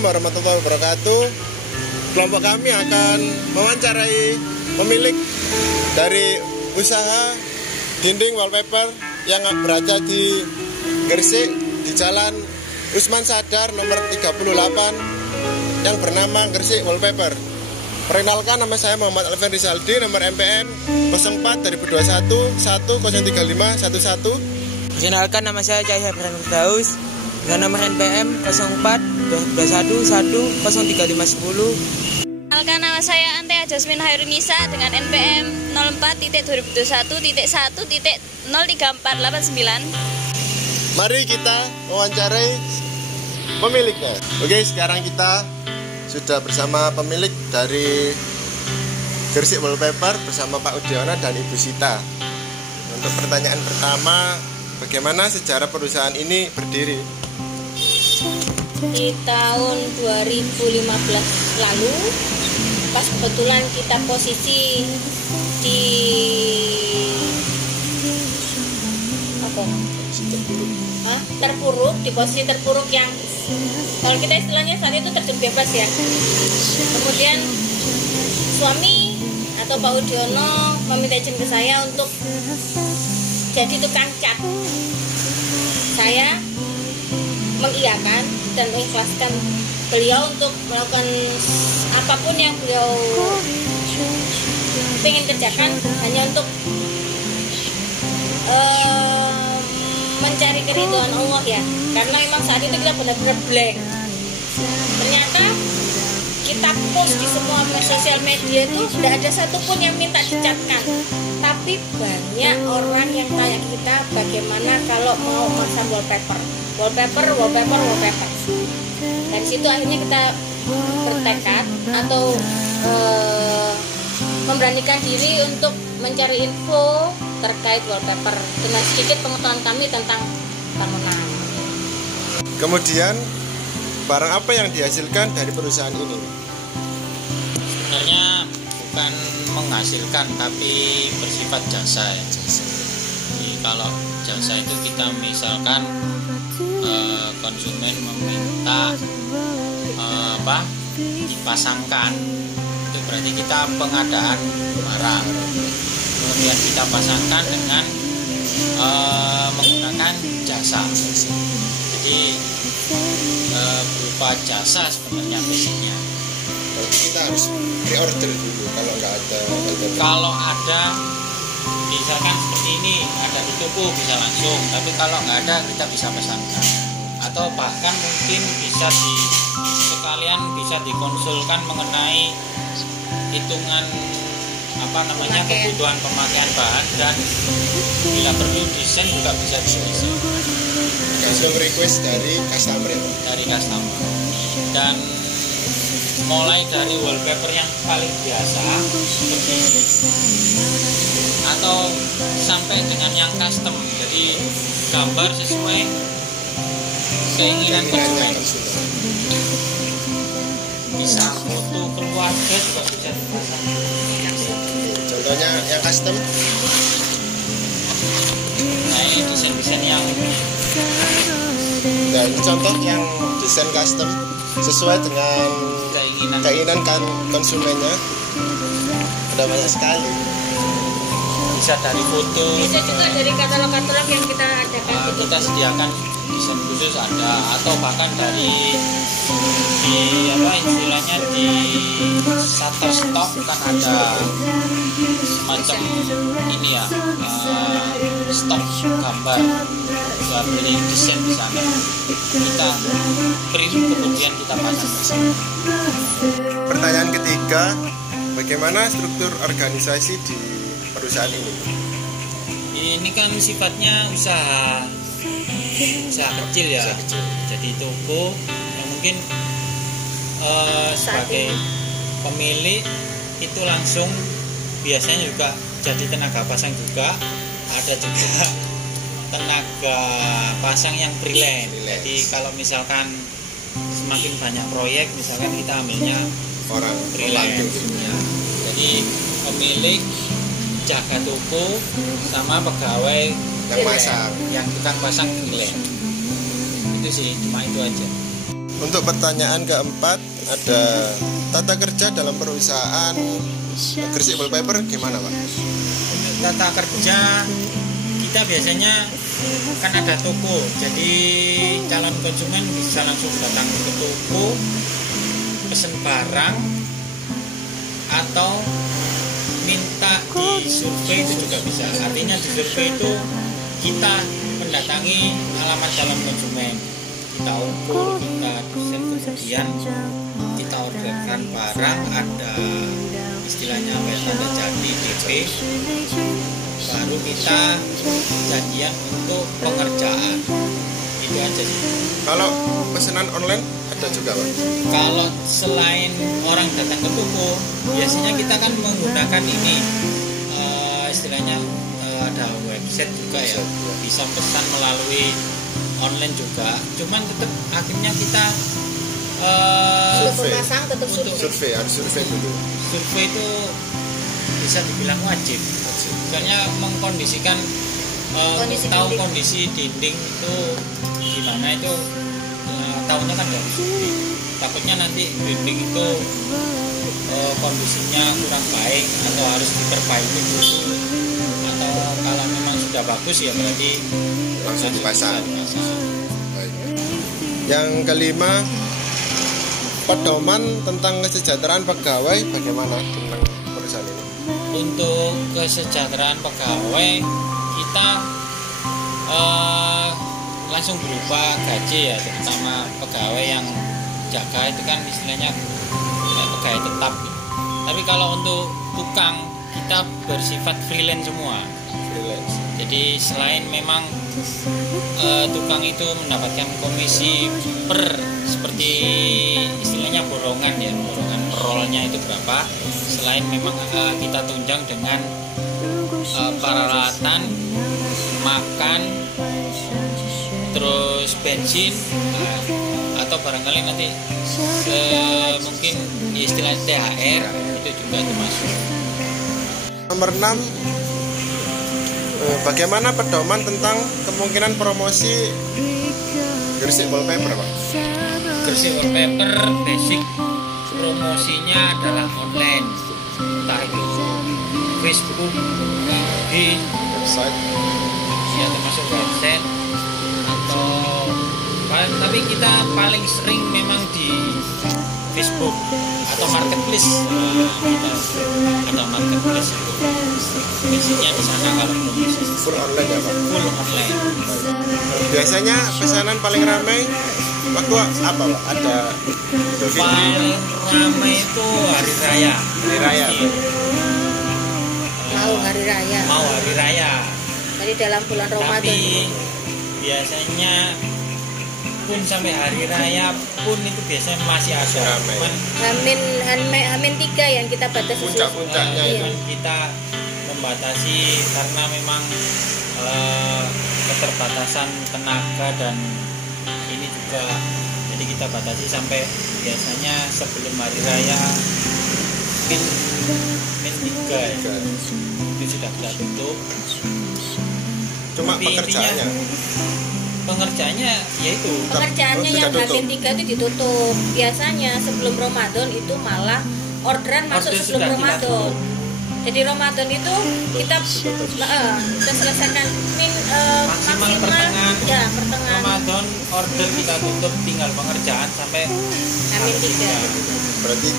Assalamualaikum warahmatullahi wabarakatuh. Kelompok kami akan mewawancarai pemilik dari usaha dinding wallpaper yang berada di Gresik di Jalan Usman Sadar nomor 38 yang bernama Gresik Wallpaper. Perkenalkan, nama saya Muhammad Alfian Rizaldi, nomor MPN 04 2021 1035 11. Perkenalkan, nama saya Cahaya Firdaus dengan nomor NPM 04 2021 103510. Perkenalkan, nama saya Antea Jasmine Hairunisa dengan NPM 04.2021.1.03489. Mari kita mewawancarai pemiliknya. Oke, sekarang kita sudah bersama pemilik dari Gresik Wallpaper bersama Pak Udiono dan Ibu Sita. Untuk pertanyaan pertama, bagaimana sejarah perusahaan ini berdiri? Di tahun 2015 lalu, pas kebetulan kita posisi di terpuruk, di posisi terpuruk yang kalau kita istilahnya saat itu terjun bebas ya. Kemudian suami atau Pak Udiono meminta izin ke saya untuk jadi tukang cat. Saya mengiyakan dan mengikhlaskan beliau untuk melakukan apapun yang beliau ingin kerjakan, hanya untuk mencari keridhaan Allah ya, karena memang saat itu kita benar-benar blank. Ternyata kita post di semua sosial media itu tidak ada satupun yang minta dicatkan, tapi banyak orang yang tanya kita bagaimana kalau mau masang wallpaper. Dari situ akhirnya kita bertekad atau memberanikan diri untuk mencari info terkait wallpaper dengan sedikit pengetahuan kami tentang bangunan. Kemudian, barang apa yang dihasilkan dari perusahaan ini? Sebenarnya bukan menghasilkan, tapi bersifat jasa ya. Jadi kalau jasa itu kita misalkan konsumen meminta dipasangkan, itu berarti kita pengadaan barang, kemudian kita pasangkan dengan menggunakan jasa. Jadi berupa jasa sebenarnya basicnya. Berarti kita harus pre-order dulu kalau nggak ada. Kalau ada, misalkan seperti ini, ada di toko bisa langsung, tapi kalau nggak ada kita bisa pesankan, atau bahkan mungkin sekalian bisa dikonsulkan mengenai hitungan kebutuhan pemakaian bahan, dan bila perlu desain juga bisa didesain. Langsung request dari customer. Dan mulai dari wallpaper yang paling biasa seperti ini, atau sampai dengan yang custom, jadi gambar sesuai keinginan konsumen. Bisa foto keluarga juga bisa dipasang. Contohnya yang custom. Nah, ini desain-desain yang Dan contoh yang desain custom sesuai dengan keinginan konsumennya. Ada banyak sekali. bisa dari foto, Bisa juga dari katalog-katalog yang kita adakan. kita sediakan desain khusus ada, atau bahkan dari istilahnya di Shutterstock kan ada semacam ini ya, stok gambar buat beli desain di sana, kita print kemudian kita pasang. Pertanyaan ketiga, bagaimana struktur organisasi di perusahaan ini? Ini kan sifatnya usaha kecil ya, jadi toko yang mungkin sebagai pemilik itu langsung biasanya juga jadi tenaga pasang juga, ada juga tenaga pasang yang freelance. Jadi kalau misalkan semakin banyak proyek, misalkan kita ambilnya Orang freelance ya. Jadi pemilik, jaga toko, sama pegawai yang pasang. yang tukang pasang freelance. Itu sih, cuma itu aja. Untuk pertanyaan keempat, ada tata kerja dalam perusahaan Gresik Wallpaper gimana Pak? Untuk tata kerja kita biasanya kan ada toko, jadi calon konsumen bisa langsung datang ke toko, pesen barang atau minta di survei itu juga bisa. Artinya di survei itu kita mendatangi alamat calon konsumen, kita ukur, kita desain, kemudian kita orderkan barang, ada istilahnya apa ya, tanda jadi DP, baru kita janjian untuk pengerjaan. Itu aja sih. Kalau pesanan online ada juga Pak? Kalau selain orang datang ke toko, biasanya kita kan menggunakan ini istilahnya ada website juga ya, bisa pesan melalui online juga. Cuman tetap akhirnya kita Untuk berpasang tetap survei. Harus survei dulu. survei itu bisa dibilang wajib. Soalnya mengkondisikan Kondisi tahu dinding. kondisi dinding itu gimana itu tahunya kan dari survei. Takutnya nanti dinding itu kondisinya kurang baik atau harus diperbaiki dulu, atau kalau memang sudah bagus ya berarti Langsung dipasang. dipasang. Baik. Yang kelima, pedoman tentang kesejahteraan pegawai bagaimana tentang perusahaan ini? Untuk kesejahteraan pegawai kita langsung berupa gaji ya, terutama pegawai yang jaga itu kan istilahnya kayak pegawai tetap gitu. Tapi kalau untuk tukang kita bersifat freelance semua. Freelance. Jadi selain memang tukang itu mendapatkan komisi per seperti istilahnya borongan ya, borongan rollnya itu berapa. Selain memang kita tunjang dengan peralatan, makan, terus bensin, atau barangkali nanti mungkin istilah THR itu juga termasuk. Nomor 6, bagaimana pedoman tentang kemungkinan promosi Gresik Wallpaper Pak? Gresik Wallpaper basic promosinya adalah online, entah itu Facebook, di Website. ya termasuk website atau tapi kita paling sering memang di Facebook atau marketplace. Kita ada marketplace itu biasanya di sana kalau promosi Full online ya Pak? full online. Biasanya pesanan paling ramai waktu apa Pak? Ada Idul Fitri, Paling ramai itu hari raya. Hari Raya. Mau hari raya. Mau hari raya. Jadi dalam bulan Ramadan. Tapi biasanya pun sampai hari raya pun itu biasanya masih ada. Ramai. Cuman Hamin 3 yang kita batasi. Puncak-puncaknya itu. cuman kita membatasi karena memang keterbatasan tenaga dan ini juga, jadi kita batasi sampai biasanya sebelum hari raya min 3 ya, itu sudah kita tutup. Cuma Tapi pekerjaannya. Pengerjaannya yaitu Pengerjaannya yang Tidak tutup. Hamin 3 itu ditutup. Biasanya sebelum Ramadan itu malah orderan masuk Order sebelum sudah kita Ramadan. tutup. Jadi Ramadan itu kita selesaikan Maksimal pertengahan. ya pertengahan Ramadan order kita tutup, tinggal pengerjaan sampai Hamin 3. Berarti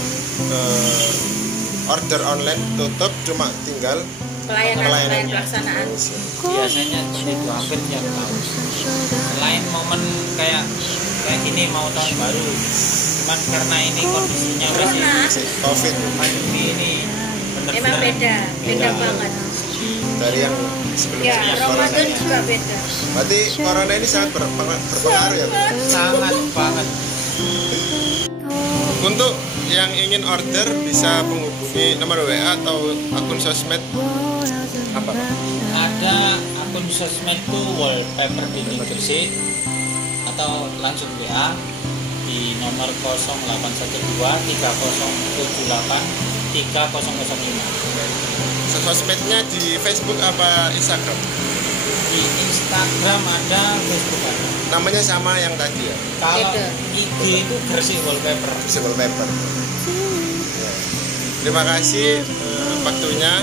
order online tutup, cuma tinggal Pelayanan Pelayanannya. pelaksanaan. Biasanya seperti itu hampir tiap tahun. Selain momen kayak gini mau tahun baru, cuman karena ini kondisinya masih Corona COVID pandemi ini emang benar-benar beda banget. dari yang sebelumnya. Ya, Ramadan Corona. juga beda. Berarti corona ini sangat berpengaruh ya Pak? sangat banget. Untuk yang ingin order bisa menghubungi nomor WA atau akun sosmed apa Pak? Ada akun sosmed tuh Wallpaper Dinding Gresik atau langsung WA di nomor 0812 3078 3005. Sosmednya di Facebook apa Instagram? Di Insta Instagram ada, Facebook ada. Namanya sama yang tadi ya. Kalau Beda. IG itu Gresik Wallpaper. Wallpaper. Ya. Terima kasih waktunya.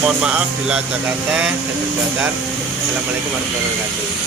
Mohon maaf bila ada kata dan perbuatan. Assalamualaikum warahmatullahi wabarakatuh.